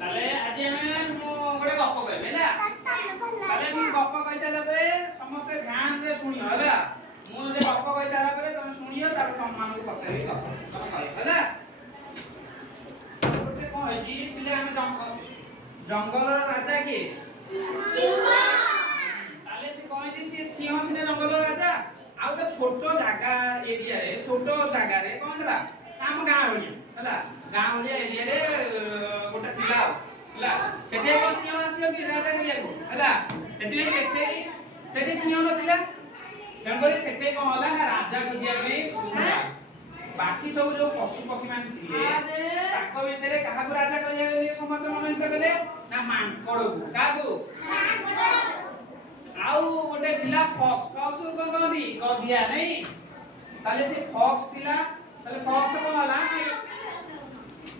তাহলে আজ আমি গোটে গপ কইবি ହେଲା তাহলে ମୁଁ ଗପ କହି ସାରିଲା ପରେ ସମସ୍ତେ ଧ୍ୟାନ ରେ ଶୁଣିବ ହେଲା ମୁଁ ଯଦି ଗପ କହି ସାରିଲା ପରେ ତମେ ଶୁଣିବ ତାପରେ ତମ ମାନଙ୍କୁ ପଚାରିବି ଗପ ତମେ କହିବ ହେଲା ଗୋଟେ କଣ ହେଇଛି ପିଲେ ଆମେ ଜଙ୍ଗଲର ରାଜା କିଏ ସିଂହ ତାହଲେ ସେ କଣ ହେଇଛି ସେ ସିଂହ ସିନେ ଜଙ୍ଗଲର ରାଜା ଆଉ ଗୋଟେ ଛୋଟ ଜାଗା ଏରିଆରେ ଛୋଟ ଜାଗାରେ କଣ ହେଲା ଆମ ଗାଁ ଭଳିଆ ହେଲା ଗାଁ ଭଳିଆ ଏରିଆରେ ଗୋଟେ ଥିଲା ହେଲା ସେଠି କଣ ସିଂହ ଆସିବ କି ରାଜା କରିବାକୁ ହେଲା ସେଥିପାଇଁ ସେଠି ସିଂହ ନଥିଲା ତେଣୁକରି ସେଠି କଣ ହେଲା ନା ରାଜା ଖୋଜିବା ପାଇଁ ବାକି ସବୁ ଯୋଉ ପଶୁ ପକ୍ଷୀ ମାନେ ଥିଲେ ତାଙ୍କ ଭିତରେ କାହାକୁ ରାଜା କରିବାକୁ ସମସ୍ତେ ମନୋନୀତ କଲେ ନା ମାଙ୍କଡକୁ କାହାକୁ ଆଉ ଗୋଟେ ଥିଲା ଫକ୍ସ ଫକ୍ସ କଣ କହନ୍ତି ଗଧିଆ ନାଇଁ ତାহଲେ ସେ ଫକ୍ସ ଥିଲା ତାହଲେ ଫକ୍ସ କଣ ହେଲା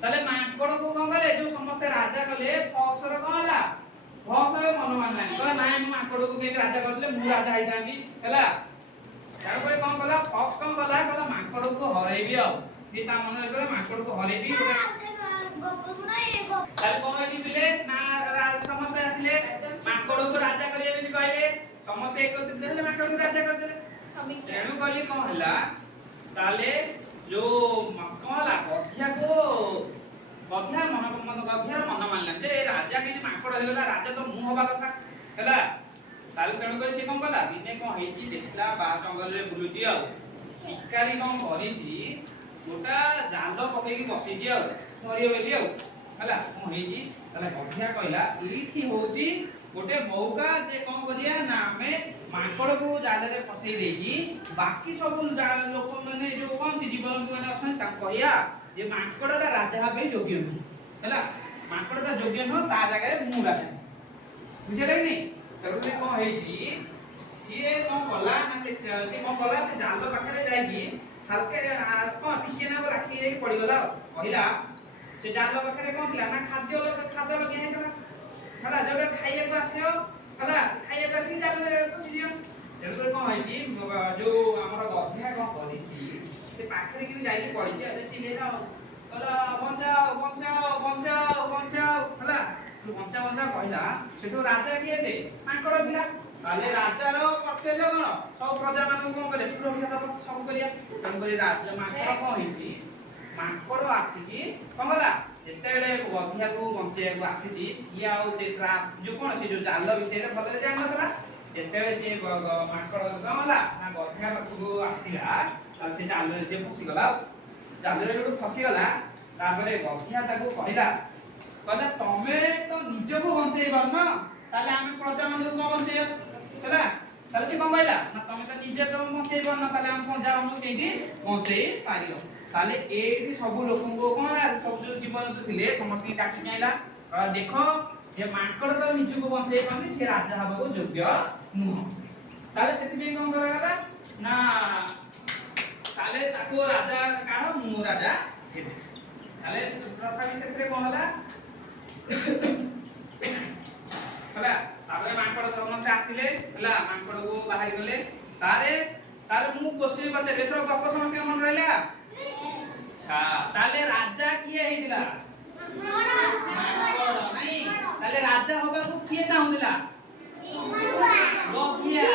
ତାହଲେ ମାଙ୍କଡକୁ କଣ କଲେ ଯୋଉ ସମସ୍ତେ ରାଜା କଲେ ଫକ୍ସର କଣ ହେଲା ଫକ୍ସ ମନ ମାନିଲାନି କହିଲା ନାଇଁ ମୁଁ ମାଙ୍କଡକୁ କେମିତି ରାଜା କରିଥିଲେ ମୁଁ ରାଜା ହେଇଥାନ୍ତି ହେଲା ତାପରେ କଣ କଲା ଫକ୍ସ କଣ କଲା କହିଲା ମାଙ୍କଡକୁ ହରେଇବି ଆଉ ସେ ତା ମନରେ କହିଲା ମାଙ୍କଡକୁ ହରେଇବି ତାହେଲେ କଣ ହେଇଛି ପିଲେ ନା ସମସ୍ତେ ଆସିଲେ ମାଙ୍କଡକୁ ରାଜା କରିବା ବୋଲି କହିଲେ ସମସ୍ତେ ଏକତ୍ରିତ ହେଲେ ମାଙ୍କଡକୁ ରାଜା କରିଦେଲେ ତେଣୁ କରି କଣ ହେଲା ତାହେଲେ ଯୋଉ କଣ ହେଲା ଗଧିଆର ମନ ମାନିଲାନି ଯେ ରାଜା କେମିତି ମାଙ୍କଡ ହେଇଗଲା ରାଜା ତ ମୁଁ ହବା କଥା ହେଲା ତାହେଲେ ତେଣୁ କରି ସେ କଣ କଲା ଦିନେ କଣ ହେଇଛି ଦେଖିଲା ବାହା ଜଙ୍ଗଲରେ ବୁଲୁଛି ଆଉ ଶିକାରୀ କଣ କରିଛି ଗୋଟା ଜାଲ ପକେଇକି ବସିଛି ଆଉ ଧରିବ ବୋଲି ଆଉ ହେଲା କଣ ହେଇଛି ତାହେଲେ ଗଧିଆ କହିଲା ଏଇଠି ହଉଛି ଗୋଟେ ମୌକା ଯେ କଣ କରିବା ନା ଆମେ ମାଙ୍କଡକୁ ଜାଲରେ ଫସେଇ ଦେଇକି ବାକି ସବୁ ଲୋକ ମାନେ ଯୋଉ କଣ ଜୀବଜନ୍ତୁ ମାନେ ଅଛନ୍ତି ତାଙ୍କୁ କହିବା ଯେ ମାଙ୍କଡଟା ରାଜା ହେବା ପାଇଁ ଯୋଗ୍ୟ ନୁହେଁ ହେଲା ମାଙ୍କଡଟା ଯୋଗ୍ୟ ନୁହଁ ତା ଜାଗାରେ ମୁଁ ରାଜା ବୁଝିଲେ କି ତାପରେ କଣ ହେଇଛି ସିଏ କଣ କଲା ନା ସେ କଣ କଲା ସେ ଜାଲ ପାଖରେ ଯାଇକି ହାଲକା କଣ ଟିକେ ନା ରାଖି ହେଇକି ପଡିଗଲା କହିଲା ସେ ଜାଲ ପାଖରେ କଣ ଥିଲା ନା ଖାଦ୍ୟ ଲଗିଆ ହେଇଥିଲା ହେଲା ଯୋଉଟା ଖାଇବାକୁ ଆସିବ ହେଲା ଖାଇବାକୁ ଆସିକି ଜାଲରେ ପଶିଯିବ ତେଣୁକରି କଣ ହେଇଛି ଯୋଉ ଆମର ଗଧିଆ କଣ କରିଛି ସେ ପାଖରେ କିନି ଯାଇକି ପଡିଛି ଆରେ ଚିଲେଇଲା କହିଲା ବଞ୍ଚାଅ ବଞ୍ଚାଅ ବଞ୍ଚାଅ ବଞ୍ଚାଅ ହେଲା ବଞ୍ଚା ବଞ୍ଚା କହିଲା ସେଠୁ ରାଜା କିଏ ସେ ମାଙ୍କଡ ଥିଲା ତାହେଲେ ରାଜାର କର୍ତ୍ତବ୍ୟ କଣ ସବୁ ପ୍ରଜା ମାନଙ୍କୁ କଣ କରେ ସୁରକ୍ଷା ଦବ ସବୁ କରିବା ତେଣୁକରି ରାଜା ମାଙ୍କଡ କଣ ହେଇଛି ମାଙ୍କଡ ଆସିକି କଣ କଲା ଯେତେବେଳେ ଗଧିଆକୁ ବଞ୍ଚେଇବାକୁ ଆସିଛି ସିଏ ଆଉ ସେ ଟ୍ରାପ ଯୋଉ କଣ ସେ ଯୋଉ ଜାଲ ବିଷୟରେ ଭଲରେ ଜାଣିନଥିଲା ଯେତେବେଳେ ସିଏ ମାଙ୍କଡ କଣ ହେଲା ନା ଗଧିଆ ପାଖକୁ ଆସିଲା ତାହେଲେ ସେ ଜାଲରେ ସିଏ ଫସିଗଲା ଜାଲରେ ଯୋଉଠୁ ଫସିଗଲା ତାପରେ ଗଧିଆ ତାକୁ କହିଲା ତମେ ତ ନିଜକୁ ବଞ୍ଚେଇ ପାରୁନ ତାହେଲେ ଆମେ ପ୍ରଜା ମାନଙ୍କୁ କଣ ବଞ୍ଚେଇବା ହେଲା ତାହେଲେ ସେ କଣ କହିଲା ନା ତମେ ତ ନିଜେ ତ ବଞ୍ଚେଇ ପାରୁନ ତାହେଲେ ଆମେ ପ୍ରଜା ମାନଙ୍କୁ କେମିତି ବଞ୍ଚେଇ ପାରିବ ତାହେଲେ ଏଇଠି ସବୁ ଲୋକଙ୍କୁ କଣ ହେଲା ସବୁ ଯୋଉ ଜୀବଜନ୍ତୁ ଥିଲେ ସମସ୍ତଙ୍କୁ ଡାକିକି ଆଇଲା ଦେଖ ଯେ ମାଙ୍କଡ ତ ନିଜକୁ ବଞ୍ଚେଇ ପାରୁନି ସେ ରାଜା ହବାକୁ ଯୋଗ୍ୟ ନୁହଁ ତାହେଲେ ସେଥିପାଇଁ କଣ କରାଗଲା ନା ତାହେଲେ ତାକୁ ରାଜା କାଢ ମୁଁ ରାଜା ହେବି ତାହେଲେ ତଥାପି ସେଥିରେ କଣ ହେଲା ହେଲା ତାପରେ ମାଙ୍କଡ ସମସ୍ତେ ଆସିଲେ ହେଲା ମାଙ୍କଡକୁ ବାହାରି ଗଲେ ତାରେ ମୁଁ କ୍ୱେଶ୍ଚନ ପଚାରିବି ଏଥର ଗପ ସମସ୍ତଙ୍କ ମନେ ରହିଲା ତାହେଲେ ରାଜା କିଏ ହେଇଥିଲା ମାଙ୍କଡ ନାଇଁ ତାହେଲେ ରାଜା ହବାକୁ କିଏ ଚାହୁଁଥିଲା ଗଧିଆ